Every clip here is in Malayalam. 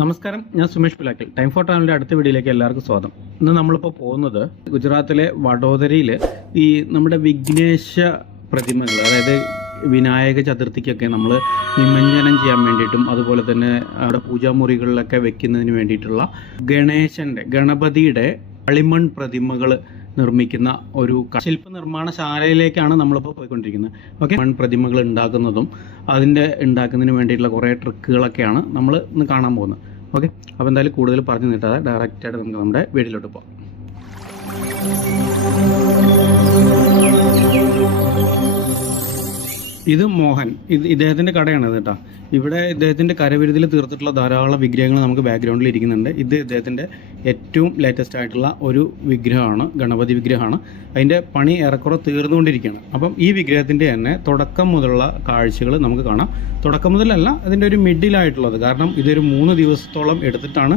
നമസ്കാരം, ഞാൻ സുമേഷ് പിലാക്കൽ. ടൈം ഫോർ ട്രാവലിന്റെ അടുത്ത വീഡിയോയിലേക്ക് എല്ലാവർക്കും സ്വാഗതം. ഇന്ന് നമ്മളിപ്പോൾ പോകുന്നത് ഗുജറാത്തിലെ വഡോദരയിൽ ഈ നമ്മുടെ വിഘ്നേശ പ്രതിമകൾ, അതായത് വിനായക ചതുർത്ഥിക്കൊക്കെ നമ്മൾ നിമഞ്ജനം ചെയ്യാൻ വേണ്ടിയിട്ടും അതുപോലെ തന്നെ അവിടെ പൂജാമുറികളിലൊക്കെ വെക്കുന്നതിന് വേണ്ടിയിട്ടുള്ള ഗണപതിയുടെ കളിമൺ പ്രതിമകൾ നിർമ്മിക്കുന്ന ഒരു ശില്പ നിർമ്മാണശാലയിലേക്കാണ് നമ്മളിപ്പോൾ പോയിക്കൊണ്ടിരിക്കുന്നത്. ഓക്കെ, മൺപ്രതിമകൾ ഉണ്ടാക്കുന്നതും അതിൻ്റെ ഉണ്ടാക്കുന്നതിന് വേണ്ടിയിട്ടുള്ള കുറേ ട്രിക്കുകളൊക്കെയാണ് നമ്മൾ ഇന്ന് കാണാൻ പോകുന്നത്. ഓക്കെ, അപ്പോൾ എന്തായാലും കൂടുതൽ പറഞ്ഞു നീട്ടാതെ ഡയറക്റ്റായിട്ട് നമുക്ക് നമ്മുടെ വീട്ടിലോട്ട് പോകാം. ഇത് മോഹൻ, ഇദ്ദേഹത്തിൻ്റെ കടയാണ് കേട്ടോ. ഇവിടെ ഇദ്ദേഹത്തിൻ്റെ കരവിരുതിൽ തീർത്തിട്ടുള്ള ധാരാളം വിഗ്രഹങ്ങൾ നമുക്ക് ബാക്ക്ഗ്രൗണ്ടിൽ ഇരിക്കുന്നുണ്ട്. ഇത് ഇദ്ദേഹത്തിൻ്റെ ഏറ്റവും ലേറ്റസ്റ്റ് ആയിട്ടുള്ള ഒരു വിഗ്രഹമാണ്, ഗണപതി വിഗ്രഹമാണ്. അതിൻ്റെ പണി ഏറെക്കുറെ തീർന്നുകൊണ്ടിരിക്കുകയാണ്. അപ്പം ഈ വിഗ്രഹത്തിൻ്റെ തന്നെ തുടക്കം മുതലുള്ള കാഴ്ചകൾ നമുക്ക് കാണാം. തുടക്കം മുതലല്ല, അതിൻ്റെ ഒരു മിഡിലായിട്ടുള്ളത്. കാരണം ഇതൊരു 3 ദിവസത്തോളം എടുത്തിട്ടാണ്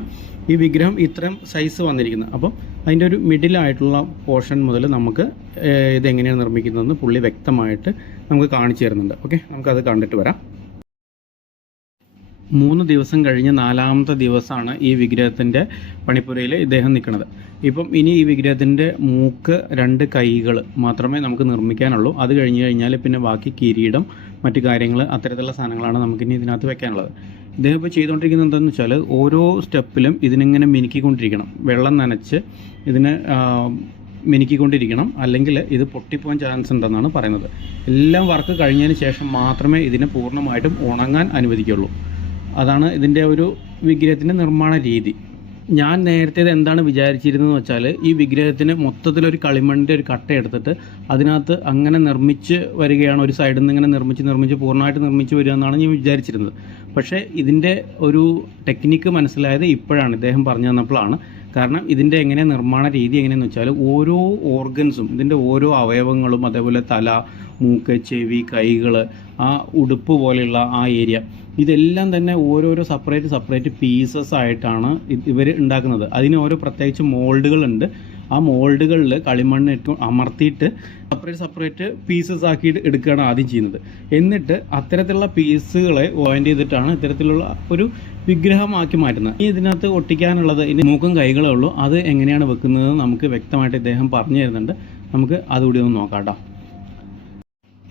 ഈ വിഗ്രഹം ഇത്രയും സൈസ് വന്നിരിക്കുന്നത്. അപ്പം അതിൻ്റെ ഒരു മിഡിലായിട്ടുള്ള പോർഷൻ മുതൽ നമുക്ക് ഇതെങ്ങനെയാണ് നിർമ്മിക്കുന്നതെന്ന് പുള്ളി വ്യക്തമായിട്ട് നമുക്ക് കാണിച്ചു തരുന്നുണ്ട്. ഓക്കെ, നമുക്കത് കണ്ടിട്ട് വരാം. 3 ദിവസം കഴിഞ്ഞ് 4ാമത്തെ ദിവസമാണ് ഈ വിഗ്രഹത്തിൻ്റെ പണിപ്പുരയിൽ ഇദ്ദേഹം നിൽക്കുന്നത്. ഇപ്പം ഇനി ഈ വിഗ്രഹത്തിൻ്റെ മൂക്ക്, 2 കൈകൾ മാത്രമേ നമുക്ക് നിർമ്മിക്കാനുള്ളൂ. അത് കഴിഞ്ഞ് കഴിഞ്ഞാൽ പിന്നെ ബാക്കി കിരീടം, മറ്റു കാര്യങ്ങൾ, അത്തരത്തിലുള്ള സാധനങ്ങളാണ് നമുക്കിനി ഇതിനകത്ത് വെക്കാനുള്ളത്. ഇദ്ദേഹം ഇപ്പോൾ ചെയ്തുകൊണ്ടിരിക്കുന്നത് എന്താണെന്ന് വെച്ചാൽ ഓരോ സ്റ്റെപ്പിലും ഇതിനിങ്ങനെ മിനുക്കിക്കൊണ്ടിരിക്കണം. വെള്ളം നനച്ച് ഇതിന് മിനുക്കിക്കൊണ്ടിരിക്കണം, അല്ലെങ്കിൽ ഇത് പൊട്ടിപ്പോകാൻ ചാൻസ് ഉണ്ടെന്നാണ് പറയുന്നത്. എല്ലാം വർക്ക് കഴിഞ്ഞതിന് ശേഷം മാത്രമേ ഇതിനെ പൂർണ്ണമായിട്ടും ഉണങ്ങാൻ അനുവദിക്കുള്ളൂ. അതാണ് ഇതിൻ്റെ ഒരു വിഗ്രഹത്തിൻ്റെ നിർമ്മാണ രീതി. ഞാൻ നേരത്തെ എന്താണ് വിചാരിച്ചിരുന്നതെന്ന് വെച്ചാൽ ഈ വിഗ്രഹത്തിന് മൊത്തത്തിലൊരു കളിമണ്ണിൻ്റെ ഒരു കട്ട എടുത്തിട്ട് അതിനകത്ത് അങ്ങനെ നിർമ്മിച്ച് വരികയാണ്, ഒരു സൈഡിൽ നിന്ന് ഇങ്ങനെ നിർമ്മിച്ച് പൂർണ്ണമായിട്ട് നിർമ്മിച്ച് വരിക എന്നാണ് ഞാൻ വിചാരിച്ചിരുന്നത്. പക്ഷേ ഇതിൻ്റെ ഒരു ടെക്നിക്ക് മനസ്സിലായത് ഇപ്പോഴാണ്, ഇദ്ദേഹം പറഞ്ഞു തന്നപ്പോഴാണ്. കാരണം ഇതിൻ്റെ നിർമ്മാണ രീതി എങ്ങനെയെന്ന് വെച്ചാൽ ഓരോ ഓർഗൻസും, ഇതിൻ്റെ ഓരോ അവയവങ്ങളും, അതേപോലെ തല, മൂക്ക്, ചെവി, കൈകൾ, ആ ഉടുപ്പ് പോലെയുള്ള ആ ഏരിയ, ഇതെല്ലാം തന്നെ ഓരോരോ സെപ്പറേറ്റ് പീസസ് ആയിട്ടാണ് ഇവർ ഉണ്ടാക്കുന്നത്. അതിന് ഓരോ പ്രത്യേകിച്ച് മോൾഡുകളുണ്ട്. ആ മോൾഡുകളിൽ കളിമണ്ണ് അമർത്തിയിട്ട് സെപ്പറേറ്റ് പീസസ് ആക്കിയിട്ട് എടുക്കുകയാണ് ആദ്യം ചെയ്യുന്നത്. എന്നിട്ട് അത്തരത്തിലുള്ള പീസുകളെ ജോയിൻ്റ് ചെയ്തിട്ടാണ് ഇത്തരത്തിലുള്ള ഒരു വിഗ്രഹമാക്കി മാറ്റുന്നത്. ഇനി ഇതിനകത്ത് ഒട്ടിക്കാനുള്ളത് ഇനി മൂക്കും കൈകളേ ഉള്ളൂ. അത് എങ്ങനെയാണ് വെക്കുന്നത് നമുക്ക് വ്യക്തമായിട്ട് ഇദ്ദേഹം പറഞ്ഞു തരുന്നുണ്ട്. നമുക്ക് അതുകൂടി ഒന്ന് നോക്കാം കേട്ടോ.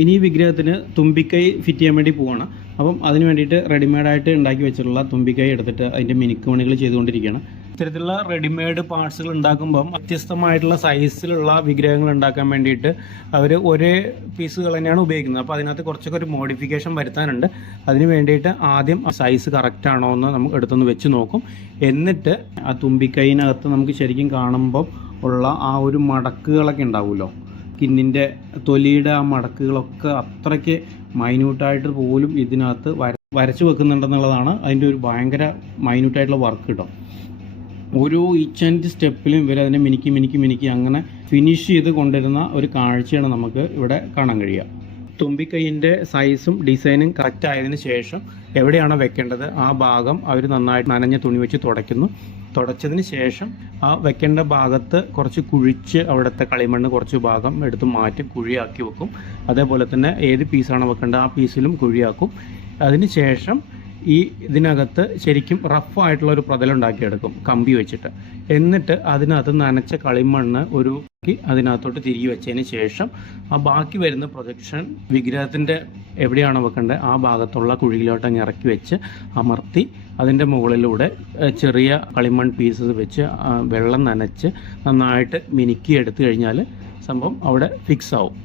ഇനി ഈ വിഗ്രഹത്തിന് തുമ്പിക്കൈ ഫിറ്റ് ചെയ്യാൻ വേണ്ടി പോവാണ്. അപ്പം അതിന് വേണ്ടിയിട്ട് റെഡിമെയ്ഡായിട്ട് ഉണ്ടാക്കി വെച്ചിട്ടുള്ള തുമ്പിക്കൈ എടുത്തിട്ട് അതിൻ്റെ മിനുക്കുപണികൾ ചെയ്തുകൊണ്ടിരിക്കുകയാണ്. ഇത്തരത്തിലുള്ള റെഡിമെയ്ഡ് പാർട്സുകൾ ഉണ്ടാക്കുമ്പം വ്യത്യസ്തമായിട്ടുള്ള സൈസിലുള്ള വിഗ്രഹങ്ങൾ ഉണ്ടാക്കാൻ വേണ്ടിയിട്ട് അവർ ഒരേ പീസുകൾ തന്നെയാണ് ഉപയോഗിക്കുന്നത്. അപ്പോൾ അതിനകത്ത് കുറച്ചൊക്കെ ഒരു മോഡിഫിക്കേഷൻ വരുത്താനുണ്ട്. അതിന് വേണ്ടിയിട്ട് ആദ്യം സൈസ് കറക്റ്റ് ആണോ എന്ന് നമുക്ക് എടുത്തൊന്ന് വെച്ച് നോക്കും. എന്നിട്ട് ആ തുമ്പിക്കൈനകത്ത് നമുക്ക് ശരിക്കും കാണുമ്പം ഉള്ള ആ ഒരു മടക്കുകളൊക്കെ ഉണ്ടാവുമല്ലോ, സ്കിന്നിൻ്റെ തൊലിയുടെ ആ മടക്കുകളൊക്കെ അത്രയ്ക്ക് മൈന്യൂട്ടായിട്ട് പോലും ഇതിനകത്ത് വരച്ച് വെക്കുന്നുണ്ടെന്നുള്ളതാണ് അതിൻ്റെ ഒരു ഭയങ്കര മൈന്യൂട്ടായിട്ടുള്ള വർക്ക് കേട്ടോ. ഓരോ ഈച്ച് ആൻഡ് സ്റ്റെപ്പിലും ഇവരതിനെ മിനുക്കി അങ്ങനെ ഫിനിഷ് ചെയ്ത് കൊണ്ടുവരുന്ന ഒരു കാഴ്ചയാണ് നമുക്ക് ഇവിടെ കാണാൻ കഴിയുക. തുമ്പിക്കൈയിൻ്റെ സൈസും ഡിസൈനും കറക്റ്റ് ആയതിനു ശേഷം എവിടെയാണോ വെക്കേണ്ടത് ആ ഭാഗം അവർ നന്നായിട്ട് നനഞ്ഞ തുണി വെച്ച് തുടയ്ക്കുന്നു. തുടച്ചതിന് ശേഷം ആ വെക്കേണ്ട ഭാഗത്ത് കുറച്ച് കുഴിച്ച് അവിടുത്തെ കളിമണ്ണ് കുറച്ച് ഭാഗം എടുത്ത് മാറ്റി കുഴിയാക്കി വെക്കും. അതേപോലെ തന്നെ ഏത് പീസാണോ വെക്കേണ്ടത് ആ പീസിലും കുഴിയാക്കും. അതിന് ശേഷം ഇതിനകത്ത് ശരിക്കും റഫായിട്ടുള്ള ഒരു പ്രതലുണ്ടാക്കിയെടുക്കും കമ്പി വെച്ചിട്ട്. എന്നിട്ട് അതിനകത്ത് നനച്ച കളിമണ്ണ് അതിനകത്തോട്ട് തിരികെ വെച്ചതിന് ശേഷം ആ ബാക്കി വരുന്ന പ്രൊജക്ഷൻ വിഗ്രഹത്തിൻ്റെ എവിടെയാണോ വെക്കേണ്ടത് ആ ഭാഗത്തുള്ള കുഴിയിലോട്ട് അങ്ങ് ഇറക്കി വെച്ച് അമർത്തി അതിൻ്റെ മുകളിലൂടെ ചെറിയ കളിമൺ പീസസ് വെച്ച് വെള്ളം നനച്ച് നന്നായിട്ട് മിനുക്കി എടുത്തു കഴിഞ്ഞാൽ സംഭവം അവിടെ ഫിക്സ് ആവും.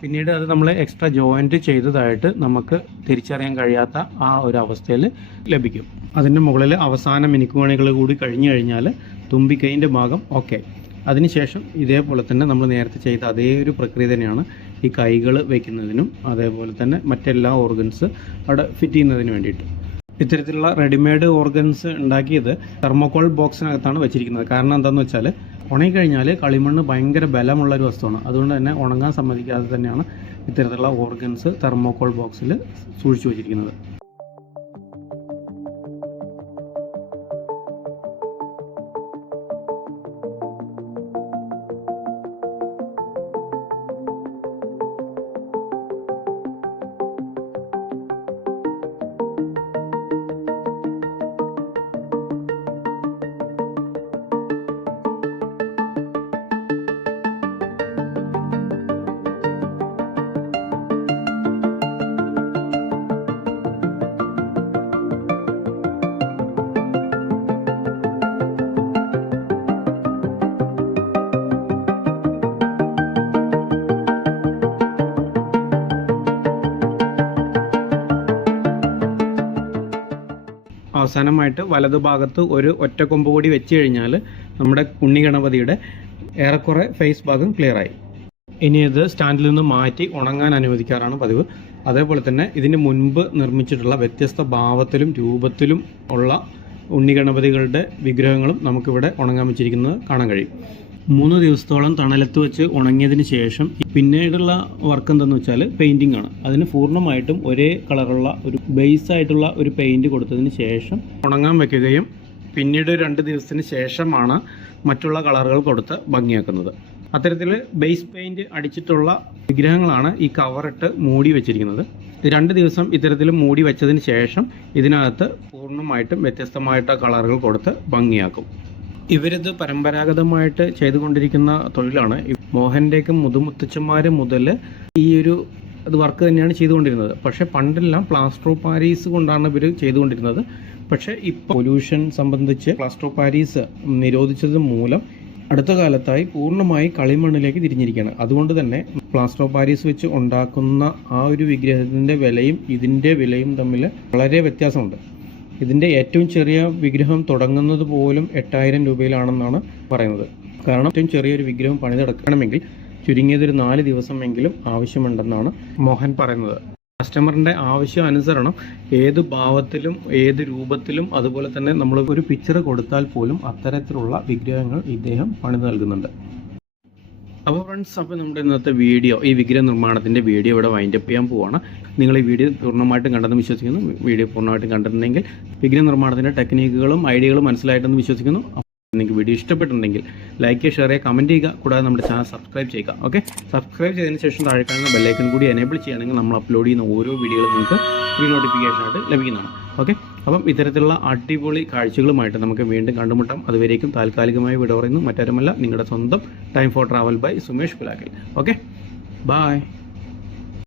പിന്നീട് അത് നമ്മൾ എക്സ്ട്രാ ജോയിൻറ്റ് ചെയ്തതായിട്ട് നമുക്ക് തിരിച്ചറിയാൻ കഴിയാത്ത ആ ഒരു അവസ്ഥയിൽ ലഭിക്കും. അതിൻ്റെ മുകളിൽ അവസാന മിനുക്കുപണികൾ കൂടി കഴിഞ്ഞു കഴിഞ്ഞാൽ തുമ്പിക്കൈൻ്റെ ഭാഗം ഓക്കെ. അതിനുശേഷം ഇതേപോലെ തന്നെ നമ്മൾ നേരത്തെ ചെയ്ത അതേ ഒരു പ്രക്രിയ തന്നെയാണ് ഈ കൈകൾ വയ്ക്കുന്നതിനും അതേപോലെ തന്നെ മറ്റെല്ലാ ഓർഗൻസ് അവിടെ ഫിറ്റ് ചെയ്യുന്നതിന് വേണ്ടിയിട്ട്. ഇത്തരത്തിലുള്ള റെഡിമെയ്ഡ് ഓർഗൻസ് ഉണ്ടാക്കിയത് തെർമോക്കോൾ ബോക്സിനകത്താണ് വെച്ചിരിക്കുന്നത്. കാരണം എന്താണെന്ന് വെച്ചാൽ ഉണങ്ങിക്കഴിഞ്ഞാൽ കളിമണ്ണ് ഭയങ്കര ബലമുള്ളൊരു വസ്തുവാണ്. അതുകൊണ്ട് തന്നെ ഉണങ്ങാൻ സമ്മതിക്കാതെ തന്നെയാണ് ഇത്തരത്തിലുള്ള ഓർഗൻസ് തെർമോക്കോൾ ബോക്സിൽ സൂക്ഷിച്ചു വെച്ചിരിക്കുന്നത്. അവസാനമായിട്ട് വലതുഭാഗത്ത് ഒരു ഒറ്റക്കൊമ്പ് കൂടി വെച്ച് കഴിഞ്ഞാൽ നമ്മുടെ ഉണ്ണി ഗണപതിയുടെ ഏറെക്കുറെ ഫേസ് ഭാഗം ക്ലിയറായി. ഇനി ഇത് സ്റ്റാൻഡിൽ നിന്ന് മാറ്റി ഉണങ്ങാൻ അനുവദിക്കാറാണ് പതിവ്. അതേപോലെ തന്നെ ഇതിന് മുൻപ് നിർമ്മിച്ചിട്ടുള്ള വ്യത്യസ്ത ഭാവത്തിലും രൂപത്തിലും ഉള്ള ഉണ്ണിഗണപതികളുടെ വിഗ്രഹങ്ങളും നമുക്കിവിടെ ഉണങ്ങാൻ വെച്ചിരിക്കുന്നത് കാണാൻ കഴിയും. 3 ദിവസത്തോളം തണലത്ത് വെച്ച് ഉണങ്ങിയതിന് ശേഷം പിന്നീടുള്ള വർക്ക് എന്തെന്ന് വെച്ചാൽ പെയിൻറ്റിംഗ് ആണ്. അതിന് പൂർണ്ണമായിട്ടും ഒരേ കളറുള്ള ഒരു ബേസ് ആയിട്ടുള്ള ഒരു പെയിൻറ്റ് കൊടുത്തതിന് ശേഷം ഉണങ്ങാൻ വെക്കുകയും പിന്നീട് 2 ദിവസത്തിന് ശേഷമാണ് മറ്റുള്ള കളറുകൾ കൊടുത്ത് ഭംഗിയാക്കുന്നത്. അത്തരത്തിൽ ബേസ് പെയിൻറ്റ് അടിച്ചിട്ടുള്ള വിഗ്രഹങ്ങളാണ് ഈ കവറിട്ട് മൂടി വെച്ചിരിക്കുന്നത്. 2 ദിവസം ഇത്തരത്തിൽ മൂടി വെച്ചതിന് ശേഷം ഇതിനകത്ത് പൂർണ്ണമായിട്ടും വ്യത്യസ്തമായിട്ട് കളറുകൾ കൊടുത്ത് ഭംഗിയാക്കും. ഇവരിത് പരമ്പരാഗതമായിട്ട് ചെയ്തുകൊണ്ടിരിക്കുന്ന തൊഴിലാണ്. മോഹൻ്റെയൊക്കെ മുതുമുത്തച്ഛന്മാർ മുതൽ ഈ ഒരു വർക്ക് തന്നെയാണ് ചെയ്തുകൊണ്ടിരുന്നത്. പക്ഷേ പണ്ടെല്ലാം പ്ലാസ്റ്റർ ഓഫ് പാരീസ് കൊണ്ടാണ് ഇവർ ചെയ്തുകൊണ്ടിരുന്നത്. പക്ഷേ ഇപ്പോൾ പൊല്യൂഷൻ സംബന്ധിച്ച് പ്ലാസ്റ്റർ ഓഫ് പാരീസ് നിരോധിച്ചത് മൂലം അടുത്ത കാലത്തായി പൂർണ്ണമായി കളിമണ്ണിലേക്ക് തിരിഞ്ഞിരിക്കുകയാണ്. അതുകൊണ്ട് തന്നെ പ്ലാസ്റ്റർ ഓഫ് പാരീസ് വെച്ച് ഉണ്ടാക്കുന്ന ആ ഒരു വിഗ്രഹത്തിൻ്റെ വിലയും ഇതിൻ്റെ വിലയും തമ്മിൽ വളരെ വ്യത്യാസമുണ്ട്. ഇതിൻ്റെ ഏറ്റവും ചെറിയ വിഗ്രഹം തുടങ്ങുന്നത് പോലും 8000 രൂപയിലാണെന്നാണ് പറയുന്നത്. കാരണം ഏറ്റവും ചെറിയൊരു വിഗ്രഹം പണിതെടുക്കണമെങ്കിൽ ചുരുങ്ങിയതൊരു 4 ദിവസമെങ്കിലും ആവശ്യമുണ്ടെന്നാണ് മോഹൻ പറയുന്നത്. കസ്റ്റമറിൻ്റെ ആവശ്യം അനുസരണം ഏത് ഭാവത്തിലും ഏത് രൂപത്തിലും അതുപോലെ തന്നെ നമ്മൾ ഒരു പിക്ചർ കൊടുത്താൽ പോലും അത്തരത്തിലുള്ള വിഗ്രഹങ്ങൾ ഇദ്ദേഹം പണിത് നൽകുന്നുണ്ട്. അപ്പോൾ ഫ്രണ്ട്സ്, നമ്മുടെ ഇന്നത്തെ വീഡിയോ, ഈ വിഗ്രഹ നിർമ്മാണത്തിൻ്റെ വീഡിയോ ഇവിടെ വൈൻഡപ്പ് ചെയ്യാൻ പോവുകയാണ്. നിങ്ങൾ ഈ വീഡിയോ പൂർണ്ണമായിട്ടും കണ്ടെന്ന് വിശ്വസിക്കുന്നു. വീഡിയോ പൂർണ്ണമായിട്ടും കണ്ടിട്ടുണ്ടെങ്കിൽ വിഗ്രഹ നിർമ്മാണത്തിൻ്റെ ടെക്നിക്കുകളും ഐഡിയകളും മനസ്സിലായിട്ടെന്ന് വിശ്വസിക്കുന്നു. നിങ്ങൾക്ക് വീഡിയോ ഇഷ്ടപ്പെട്ടിട്ടുണ്ടെങ്കിൽ ലൈക്ക് ചെയ്യുക, ഷെയർ ചെയ്യുക, കമൻറ്റ് ചെയ്യുക. കൂടാതെ നമ്മുടെ ചാനൽ സബ്സ്ക്രൈബ് ചെയ്യുക. ഓക്കെ, സബ്സ്ക്രൈബ് ചെയ്തതിന് ശേഷം താഴെ കാണുന്ന ബെല്ലൈക്കൺ കൂടി എനേബിൾ ചെയ്യുകയാണെങ്കിൽ നമ്മൾ അപ്ലോഡ് ചെയ്യുന്ന ഓരോ വീഡിയോകളും നിങ്ങൾക്ക് ഫ്രീ നോട്ടിഫിക്കേഷനായിട്ട് ലഭിക്കുന്നതാണ്. ഓക്കെ, അപ്പം ഇത്തരത്തിലുള്ള അടിപൊളി കാഴ്ചകളുമായിട്ട് നമുക്ക് വീണ്ടും കണ്ടുമുട്ടാം. അതുവരേക്കും താൽക്കാലികമായി വിട പറയുന്നു. മറ്റാരുമല്ല, നിങ്ങളുടെ സ്വന്തം time for travel by Sumesh Pulakkal. Okay, by.